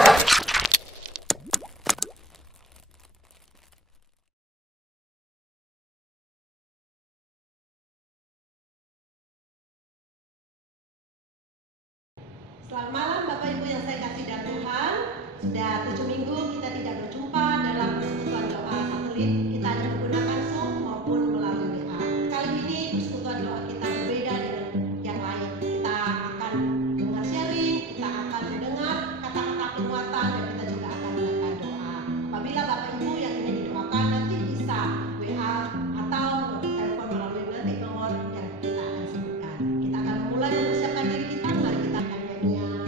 Selamat malam Bapak Ibu yang saya kasih dalam Tuhan. Sudah 7 minggu kita tidak berjumpa dalam persekutuan doa satelit. Kita hanya menggunakan Zoom maupun melalui WA. Kali ini persekutuan doa kita berbeda dengan yang lain. Kita akan dengar sharing, kita akan mendengar kata-kata penguatan, dan kita juga akan melakukan doa. Apabila Bapak Ibu yang ingin didoakan nanti bisa WA atau telepon melalui nanti nomor yang kita akan sebutkan. Kita akan mulai mempersiapkan diri kita. Mari kita akan nyanyian.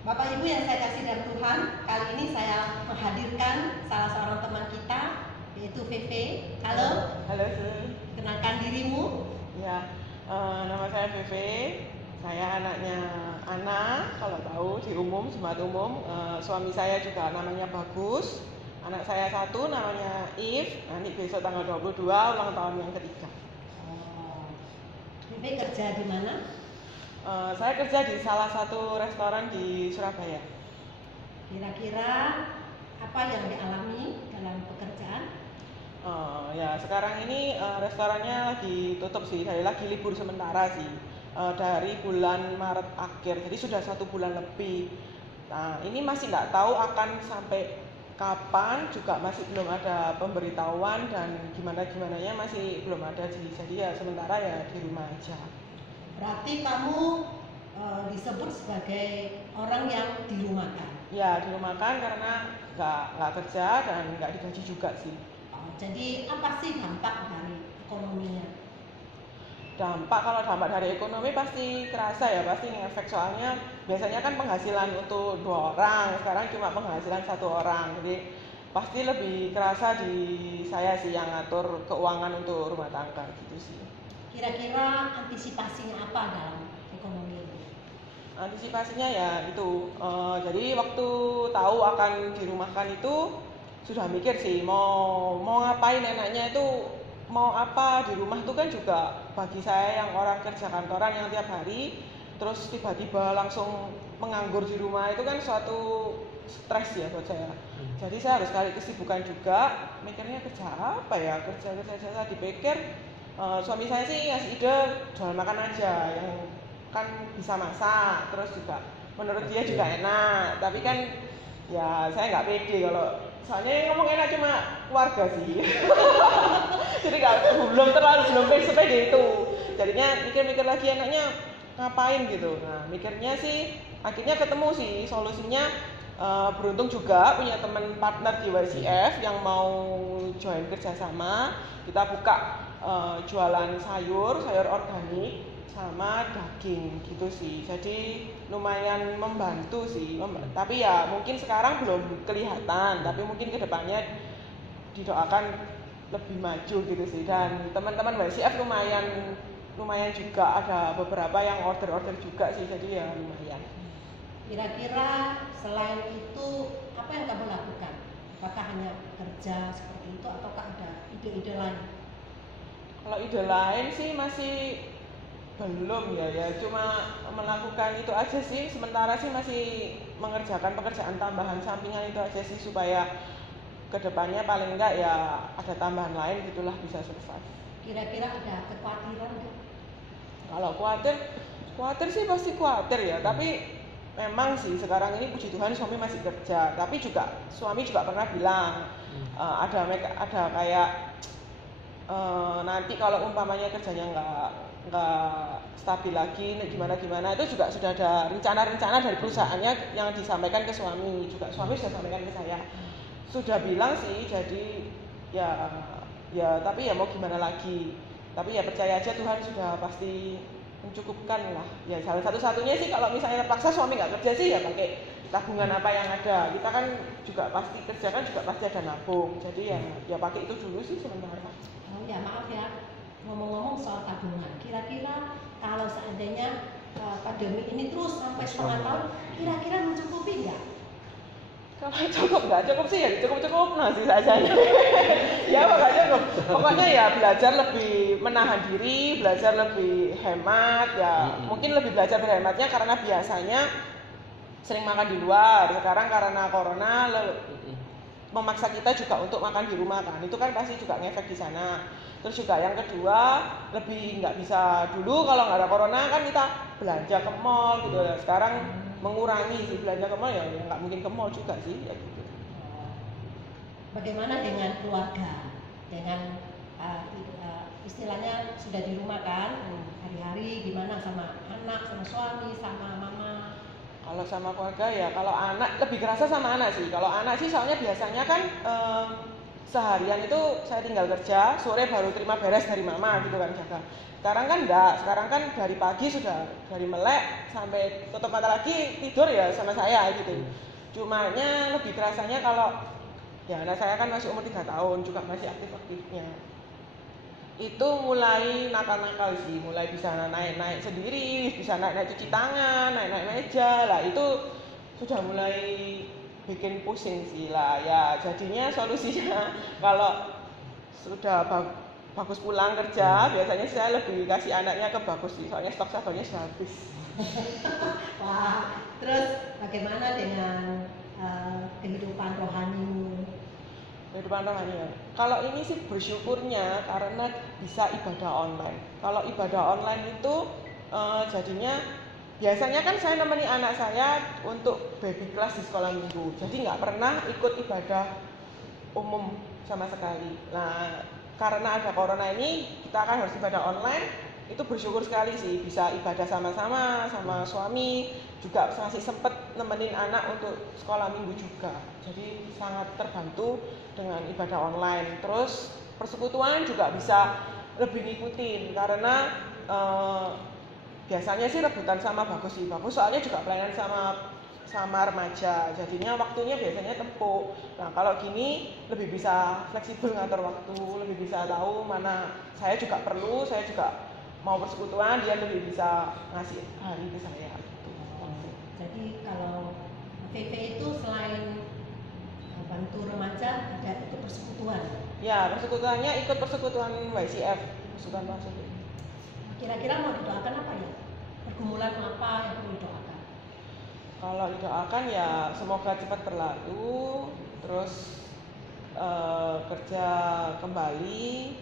Bapak Ibu yang saya kasih dalam Tuhan, kali ini saya menghadirkan salah seorang teman kita, yaitu Veve. Halo. Halo, Su. Kenalkan dirimu. Ya, nama saya Veve. Saya anaknya Ana, kalau tahu di umum, jemaat umum. Suami saya juga namanya Bagus. Anak saya satu namanya If. Nanti besok tanggal 22 ulang tahun yang ketiga. Veve kerja di mana? Saya kerja di salah satu restoran di Surabaya. Kira-kira apa yang dialami dalam pekerjaan? Ya sekarang ini restorannya lagi tutup sih, lagi libur sementara sih, dari bulan Maret akhir, jadi sudah 1 bulan lebih. Nah ini masih nggak tahu akan sampai kapan, juga masih belum ada pemberitahuan dan gimana-gimananya masih belum ada sih, jadi ya sementara ya di rumah aja. Berarti kamu disebut sebagai orang yang dirumahkan? Ya dirumahkan karena nggak kerja dan nggak digaji juga sih. Jadi apa sih dampak dari ekonominya? Kalau dampak dari ekonomi pasti kerasa ya, pasti ngefek, soalnya biasanya kan penghasilan untuk 2 orang, sekarang cuma penghasilan 1 orang, jadi pasti lebih kerasa di saya sih yang ngatur keuangan untuk rumah tangga gitu sih. Kira-kira antisipasinya apa dalam ekonomi ini? Antisipasinya ya itu, jadi waktu tahu akan dirumahkan itu sudah mikir sih mau ngapain enaknya, itu mau apa di rumah tuh kan juga bagi saya yang orang kerja kantoran yang tiap hari terus tiba-tiba langsung menganggur di rumah itu kan suatu stres ya buat saya. Jadi saya harus cari kesibukan juga, mikirnya kerja apa ya, kerja dipikir. Suami saya sih ngasih ide jual makan aja, yang kan bisa masak, terus juga menurut dia juga enak, tapi kan ya saya nggak pede kalau, soalnya yang ngomong enak cuma keluarga sih. Jadi belum sepede itu, jadinya mikir-mikir lagi enaknya ngapain gitu. Nah mikirnya sih akhirnya ketemu sih solusinya. Beruntung juga punya teman partner di YCF yang mau join kerjasama. Kita buka jualan sayur organik sama daging gitu sih. Jadi lumayan membantu sih. Tapi ya mungkin sekarang belum kelihatan, tapi mungkin kedepannya didoakan lebih maju gitu sih. Dan teman-teman YCF lumayan juga, ada beberapa yang order juga sih, jadi ya lumayan. Kira-kira selain itu apa yang kamu lakukan? Apakah hanya kerja seperti itu ataukah ada ide-ide lain? Kalau ide lain sih masih belum ya, cuma melakukan itu aja sih. Sementara sih masih mengerjakan pekerjaan tambahan sampingan itu aja sih, supaya kedepannya paling enggak ya ada tambahan lain gitulah, bisa survive. Kira-kira ada kekhawatiran nggak? Kalau khawatir sih pasti khawatir ya, tapi memang sih sekarang ini puji Tuhan suami masih kerja, tapi suami juga pernah bilang ada kayak nanti kalau umpamanya kerjanya nggak stabil lagi, gimana itu juga sudah ada rencana dari perusahaannya yang disampaikan ke suami juga. Suami sudah sampaikan ke saya, sudah bilang sih. Jadi ya tapi ya mau gimana lagi, tapi ya percaya aja Tuhan sudah pasti mencukupkan lah. Ya salah satu-satunya sih kalau misalnya terpaksa suami nggak kerja sih ya pakai tabungan apa yang ada. Kita kan juga pasti kerja kan juga pasti ada nabung, jadi ya pakai itu dulu sih sementara. Oh ya, maaf ya, ngomong-ngomong soal tabungan, kira-kira kalau seandainya pandemi ini terus sampai setengah tahun, kira-kira mencukupi nggak? Kalau nggak cukup sih ya cukup nasi saja. Ya nggak cukup. Pokoknya ya belajar lebih menahan diri, belajar lebih hemat ya. Mungkin lebih belajar berhematnya karena biasanya sering makan di luar. Sekarang karena corona memaksa kita juga untuk makan di rumah kan. Itu kan pasti juga ngefek di sana. Terus juga yang kedua, lebih nggak bisa dulu kalau nggak ada corona kan kita belanja ke mall gitu ya. Sekarang mengurangi sih belanja ke mall, ya nggak mungkin ke mall juga sih ya gitu. Bagaimana dengan keluarga? Dengan istilahnya sudah di rumah kan, hari-hari gimana sama anak, sama suami, sama mama? Kalau sama keluarga ya, kalau anak lebih kerasa sama anak sih. Kalau anak sih soalnya biasanya kan seharian itu saya tinggal kerja, sore baru terima beres dari mama gitu kan jaga. Sekarang kan enggak, sekarang kan dari pagi sudah dari melek sampai tutup mata lagi tidur ya sama saya gitu. Cumanya lebih kerasanya kalau ya anak saya kan masih umur 3 tahun, juga masih aktif-aktifnya. Itu mulai nakal-nakal sih, mulai bisa naik-naik sendiri, bisa naik-naik cuci tangan, naik-naik meja lah, itu sudah mulai bikin pusing sih lah ya. Jadinya solusinya kalau sudah bagus pulang kerja, biasanya saya lebih kasih anaknya ke Bagus sih, soalnya stok sabarnya sudah habis. Wah, terus bagaimana dengan kehidupan rohanimu? Kehidupan rohani ya. Kalau ini sih bersyukurnya karena bisa ibadah online. Kalau ibadah online itu jadinya biasanya kan saya nemeni anak saya untuk baby class di sekolah minggu, jadi nggak pernah ikut ibadah umum sama sekali. Nah, karena ada corona ini, kita kan harus ibadah online. Itu bersyukur sekali sih bisa ibadah sama-sama sama suami, juga masih sempet nemenin anak untuk sekolah minggu juga. Jadi sangat terbantu dengan ibadah online. Terus persekutuan juga bisa lebih ngikutin karena biasanya sih rebutan sama Bagus sih. Bagus soalnya juga pelayanan sama remaja, jadinya waktunya biasanya tempuk. Nah kalau gini lebih bisa fleksibel ngatur waktu, lebih bisa tahu mana saya juga perlu, saya juga mau persekutuan, dia lebih bisa ngasih hari ke saya gitu. Jadi kalau VV itu selain bantu remaja ada ikut persekutuan? Ya, persekutuannya ikut persekutuan YCF, persekutuan masuk. Kira-kira mau didoakan apa ya? Pergumulan apa yang perlu didoakan? Kalau didoakan ya semoga cepat berlalu, terus kerja kembali,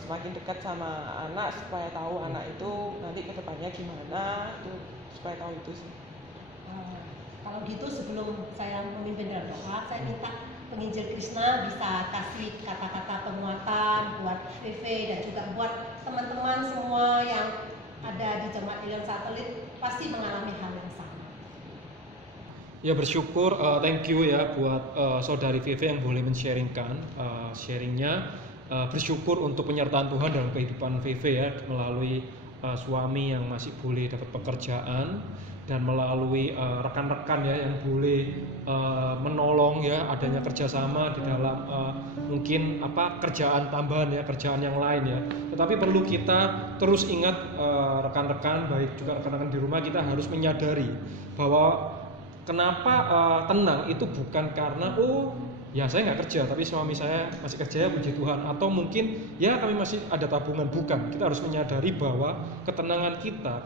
semakin dekat sama anak supaya tahu anak itu nanti kedepannya gimana, itu supaya tahu itu sih. Kalau gitu sebelum saya memimpin dalam doa, saya minta penginjil Krishna bisa kasih kata-kata penguatan buat VV dan juga buat teman-teman semua yang ada di Jemaat Ilion Satelit pasti mengalami hal yang sama. Ya bersyukur, thank you ya buat saudari VV yang boleh men-sharingkan sharingnya. bersyukur untuk penyertaan Tuhan dalam kehidupan VV ya, melalui suami yang masih boleh dapat pekerjaan, dan melalui rekan-rekan ya yang boleh menolong ya, adanya kerjasama di dalam mungkin kerjaan tambahan ya, kerjaan yang lain ya. Tetapi perlu kita terus ingat, rekan-rekan, baik juga rekan-rekan di rumah, kita harus menyadari bahwa kenapa tenang itu bukan karena ya saya nggak kerja tapi suami saya masih kerja ya, puji Tuhan, atau mungkin ya kami masih ada tabungan. Bukan, kita harus menyadari bahwa ketenangan kita,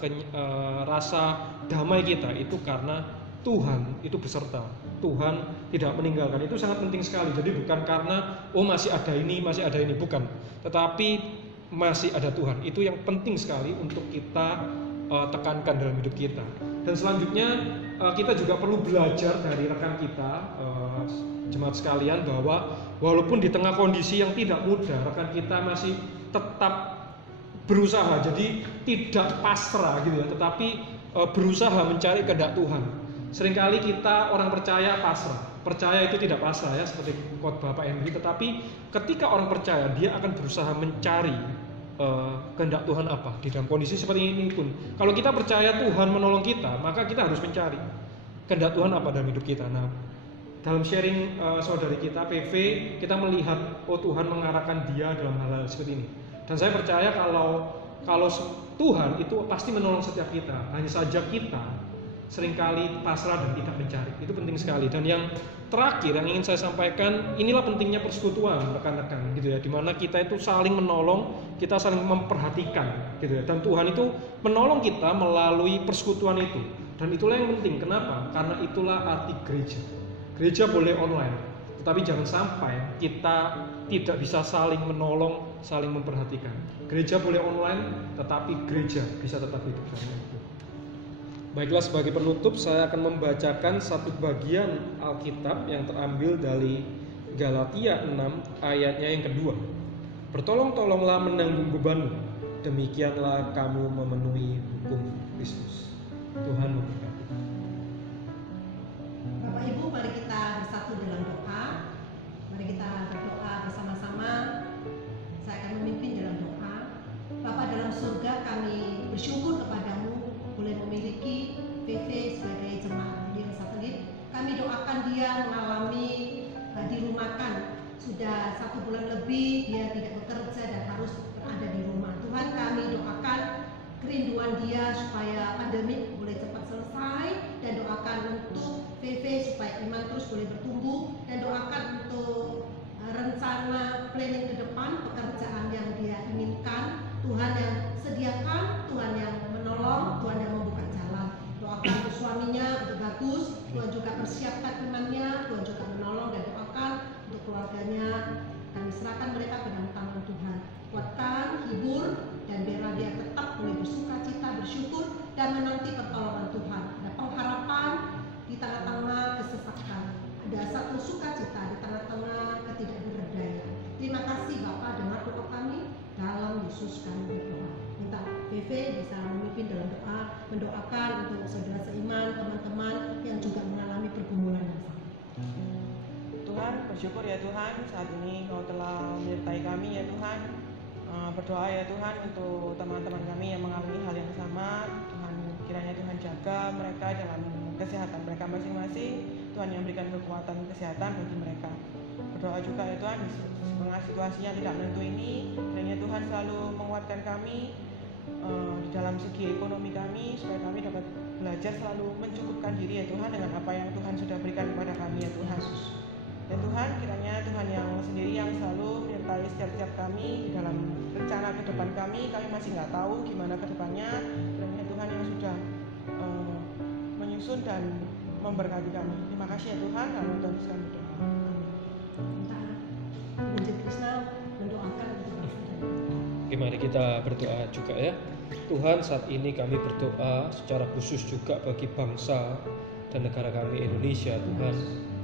rasa damai kita itu karena Tuhan itu beserta, Tuhan tidak meninggalkan. Itu sangat penting sekali. Jadi bukan karena masih ada ini, bukan, tetapi masih ada Tuhan. Itu yang penting sekali untuk kita tekankan dalam hidup kita. Dan selanjutnya kita juga perlu belajar dari rekan kita, jemaat sekalian, bahwa walaupun di tengah kondisi yang tidak mudah, rekan kita masih tetap berusaha. Jadi tidak pasrah gitu ya, tetapi berusaha mencari kehendak Tuhan. Seringkali kita orang percaya pasrah. Percaya itu tidak pasrah ya, seperti khotbah Pak Henry. Tetapi ketika orang percaya, dia akan berusaha mencari kehendak Tuhan apa di dalam kondisi seperti ini pun. Kalau kita percaya Tuhan menolong kita, maka kita harus mencari kehendak Tuhan apa dalam hidup kita. Nah, dalam sharing saudari kita PV, kita melihat Tuhan mengarahkan dia dalam hal-hal seperti ini. Dan saya percaya kalau Tuhan itu pasti menolong setiap kita. Hanya saja kita seringkali pasrah dan tidak mencari. Itu penting sekali. Dan yang terakhir yang ingin saya sampaikan, inilah pentingnya persekutuan rekan-rekan gitu ya, dimana kita itu saling menolong, kita saling memperhatikan gitu ya. Dan Tuhan itu menolong kita melalui persekutuan itu. Dan itulah yang penting. Kenapa? Karena itulah arti gereja. Gereja boleh online, tetapi jangan sampai kita tidak bisa saling menolong, saling memperhatikan. Gereja boleh online, tetapi gereja bisa tetap hidup. Baiklah, sebagai penutup saya akan membacakan satu bagian Alkitab yang terambil dari Galatia 6 ayatnya yang kedua. Bertolong-tolonglah menanggung bebanmu, demikianlah kamu memenuhi hukum Kristus. Tuhan memberkati. Bapak Ibu, mari kita bersatu dalam doa. Mari kita berdoa bersama-sama. Saya akan memimpin dalam doa. Bapa dalam surga, kami bersyukur kepadamu boleh memiliki PV sebagai jemaat Religion Satelit. Kami doakan dia mengalami dirumahkan. Sudah 1 bulan lebih dia tidak bekerja dan harus berada di rumah. Tuhan, kami doakan kerinduan dia supaya pandemi boleh cepat selesai, dan doakan untuk PV supaya iman terus boleh bertumbuh, dan doakan untuk rencana planning ke depan, pekerjaan yang dia inginkan. Tuhan yang sediakan, Tuhan yang menolong, Tuhan yang membuka jalan. Doakan untuk suaminya untuk bagus, Tuhan juga persiapkan imannya, Tuhan juga menolong, dan doakan untuk keluarganya. Kami serahkan mereka ke dalam tangan Tuhan. Kuatkan, hibur, dan biarlah dia tetap boleh bersuka cita, bersyukur, dan menanti pertolongan Tuhan. Ada pengharapan di tengah-tengah kesesakan. Ada satu sukacita di tengah-tengah ketidakberdayaan. Terima kasih Bapa, dengar doa kami. Dalam Yesus kami berdoa. Minta PV bisa memimpin dalam doa, mendoakan untuk saudara seiman, teman-teman yang juga mengalami pergumulan yang sama. Tuhan, bersyukur ya Tuhan, saat ini Kau telah menyertai kami ya Tuhan. Berdoa ya Tuhan untuk teman-teman kami yang mengalami hal yang sama. Tuhan, kiranya Tuhan jaga mereka dalam kesehatan mereka masing-masing. Tuhan yang berikan kekuatan kesehatan bagi mereka. Berdoa juga ya Tuhan, di tengah situasi yang tidak menentu ini, kiranya Tuhan selalu menguatkan kami di dalam segi ekonomi kami, supaya kami dapat belajar selalu mencukupkan diri ya Tuhan dengan apa yang Tuhan sudah berikan kepada kami ya Tuhan. Dan Tuhan, kiranya Tuhan yang sendiri yang selalu menyertai setiap kami di dalam rencana ke depan kami masih nggak tahu gimana ke depannya. Kiranya Tuhan yang sudah menyusun dan memberkati kami. Terima kasih ya Tuhan, kami Tuhan Yesus berdoa. Injil Krishna mendoakan untuk Oke, mari kita berdoa juga ya. Tuhan, saat ini kami berdoa secara khusus juga bagi bangsa dan negara kami Indonesia. Tuhan,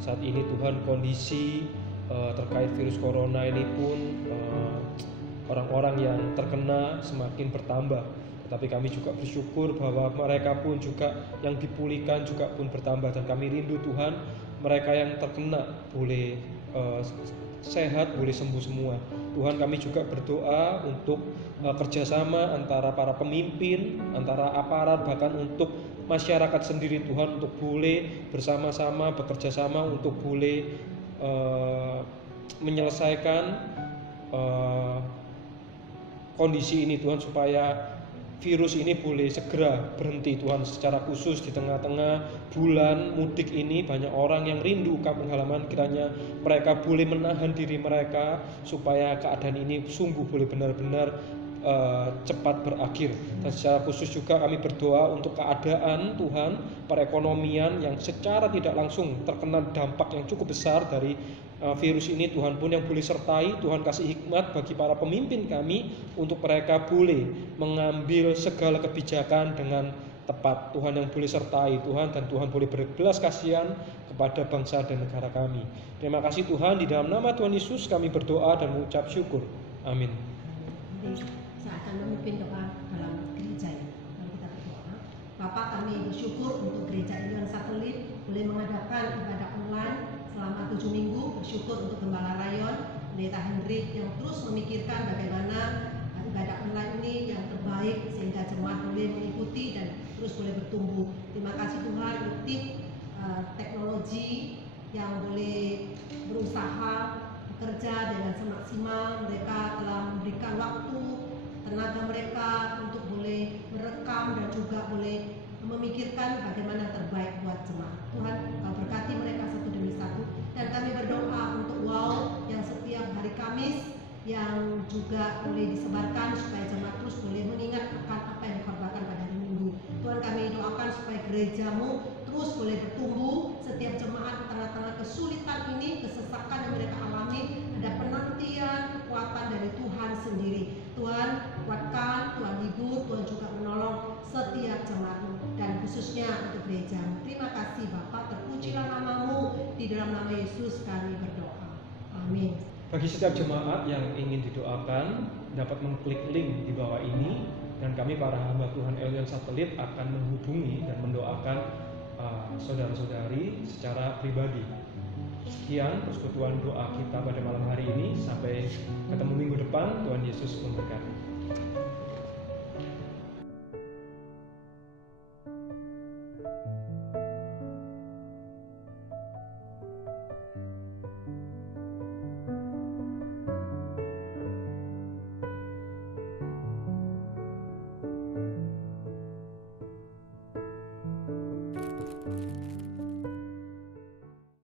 saat ini Tuhan kondisi terkait virus corona ini pun orang-orang yang terkena semakin bertambah. Tetapi kami juga bersyukur bahwa mereka pun juga yang dipulihkan juga pun bertambah. Dan kami rindu Tuhan, mereka yang terkena boleh sehat, boleh sembuh semua. Tuhan, kami juga berdoa untuk kerjasama antara para pemimpin, antara aparat, bahkan untuk masyarakat sendiri Tuhan, untuk boleh bersama-sama bekerja sama untuk boleh menyelesaikan kondisi ini Tuhan, supaya virus ini boleh segera berhenti Tuhan. Secara khusus di tengah-tengah bulan mudik ini banyak orang yang rindu kampung halaman, kiranya mereka boleh menahan diri mereka supaya keadaan ini sungguh boleh benar-benar cepat berakhir. Dan secara khusus juga kami berdoa untuk keadaan Tuhan perekonomian yang secara tidak langsung terkena dampak yang cukup besar dari virus ini. Tuhan pun yang boleh sertai, Tuhan kasih hikmat bagi para pemimpin kami untuk mereka boleh mengambil segala kebijakan dengan tepat. Tuhan yang boleh sertai Tuhan, dan Tuhan boleh berbelas kasihan kepada bangsa dan negara kami. Terima kasih Tuhan, di dalam nama Tuhan Yesus kami berdoa dan mengucap syukur. Amin. Saya akan memimpin doa dalam gereja ini. Mari kita berdoa. Bapak, kami bersyukur untuk gereja Alien Satelit boleh mengadakan ibadah online selama 7 minggu. Bersyukur untuk Gembala Rayon, Pendeta Hendrik yang terus memikirkan bagaimana ibadah online ini yang terbaik sehingga jemaat boleh mengikuti dan terus boleh bertumbuh. Terima kasih Tuhan untuk tim teknologi yang boleh berusaha bekerja dengan semaksimal. Mereka telah memberikan waktu, tenaga mereka untuk boleh merekam dan juga boleh memikirkan bagaimana terbaik buat jemaat. Tuhan, Kau berkati mereka satu demi satu, dan kami berdoa untuk WOW yang setiap hari Kamis yang juga boleh disebarkan supaya jemaat terus boleh mengingat akan apa yang dikhotbahkan pada hari Minggu. Tuhan, kami doakan supaya gerejamu terus boleh bertumbuh. Setiap jemaat di tengah-tengah kesulitan ini, kesesakan yang mereka alami, ada penantian kekuatan dari Tuhan sendiri. Tuhan kuatkan, Tuhan hibur, Tuhan juga menolong setiap jemaatmu dan khususnya untuk gerejamu. Terima kasih Bapak, terpujilah namamu, di dalam nama Yesus kami berdoa. Amin. Bagi setiap jemaat yang ingin didoakan, dapat mengklik link di bawah ini, dan kami para hamba Tuhan Alien Satelit akan menghubungi dan mendoakan saudara-saudari secara pribadi. Sekian persekutuan doa kita pada malam hari ini. Sampai ketemu minggu depan. Tuhan Yesus memberkati.